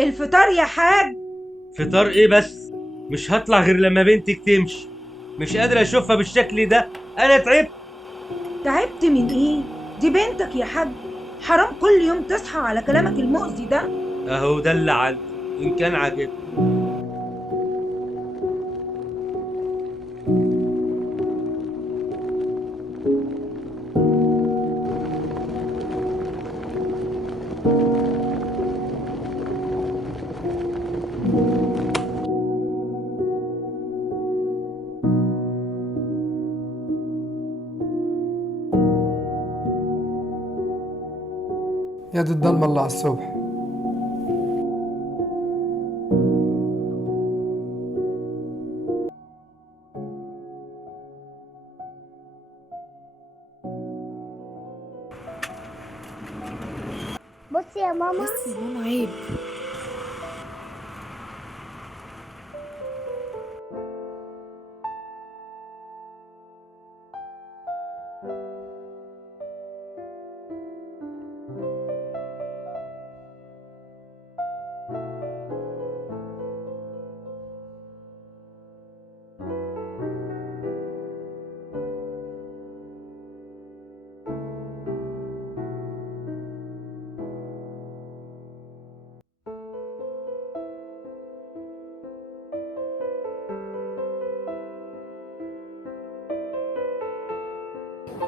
الفطار يا حاج. فطار ايه بس؟ مش هطلع غير لما بنتك تمشي. مش قادر اشوفها بالشكل ده. انا تعبت. تعبت من ايه؟ دي بنتك يا حاج. حرام كل يوم تصحى على كلامك المؤذي ده. اهو ده اللي عندي. ان كان عاجب. يا دي الضلمة اللي على الصبح. بصي يا ماما. بس يا ماما عيب.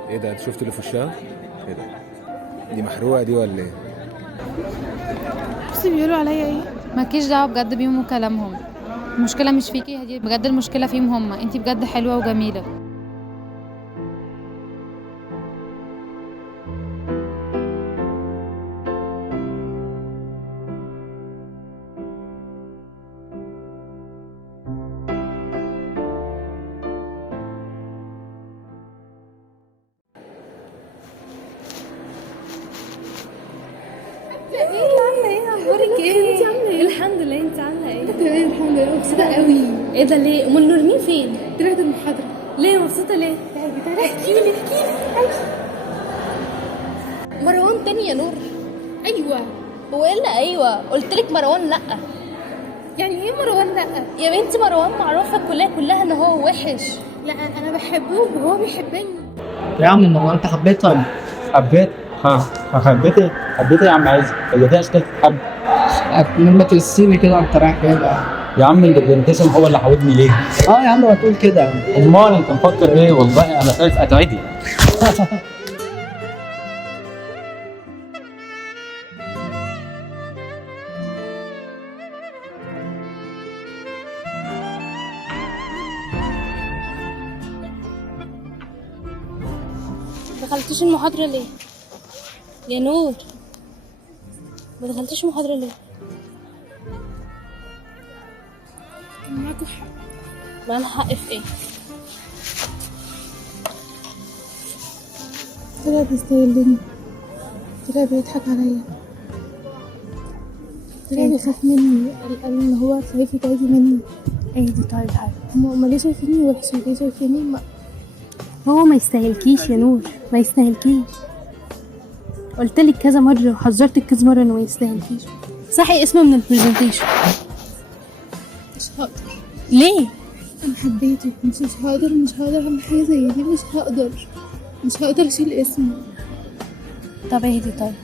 ايه ده؟ انت شفت اللي في وشها؟ ايه ده؟ دي محروقه دي ولا ايه؟ بصي بيقولوا عليا ايه. مالكيش دعوه بجد بيهم وكلامهم. المشكله مش فيكي هدي، بجد المشكله فيهم هما. انتي بجد حلوه وجميله. اخبارك ايه؟ انت عامله ايه؟ الحمد لله. انت عامله ايه؟ تمام الحمد لله. مبسوطه قوي. ايه ده ليه؟ امال نورمين فين؟ طلعت المحاضره. ليه مبسوطه ليه؟ تعالي احكي لي. مروان تاني يا نور. ايوه. هو ايه اللي ايوه؟ قلتلك مروان لا. يعني ايه مروان لا؟ يا بنتي مروان معروفه الكليه كلها ان هو وحش. لا انا بحبه وهو بيحبني. يا عم مروان انت حبيتها؟ حبيت. ها حبيت يا عم عايز. هي دي اشكال حب. لما تقسيني كده انت رايح فين بقى؟ يا عم اللي بينتسم هو اللي حاودني ليه؟ اه يا عم ما تقول كده. امال انت مفكر ايه؟ والله انا خايف اتعدي. دخلتيش المحاضره ليه يا نور؟ ما دخلتيش المحاضره ليه؟ كان معاكوا حق. ما انا حق في ايه؟ طلع بيستغلني. طلع بيضحك عليا. طلع بيخاف مني. قال ان هو خايف يتعدي مني. ايه دي؟ طيب حاجة هما ليه شايفيني وحشة؟ ليه شايفيني هو ما يستاهلكيش يا نور، ما يستاهلكيش. قلتلك كذا مرة وحذرتك كذا مرة انه ما يستاهلكيش. صحي اسمه من البرزنتيشن. مش هقدر. ليه؟ انا حبيته. مش هقدر اعمل حاجة زي دي. مش هقدر اشيل اسمه. طب اهدي طيب.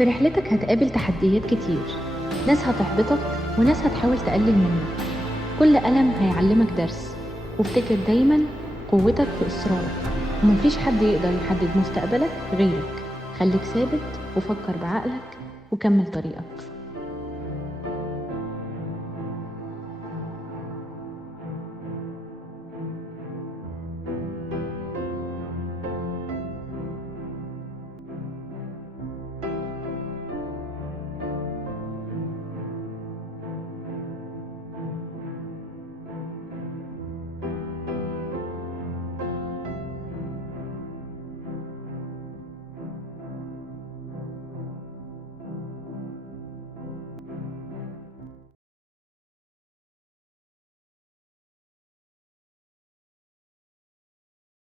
في رحلتك هتقابل تحديات كتير، ناس هتحبطك وناس هتحاول تقلل منك. كل ألم هيعلمك درس، وافتكر دايما قوتك في إصرارك، ومفيش حد يقدر يحدد مستقبلك غيرك. خليك ثابت وفكر بعقلك وكمل طريقك.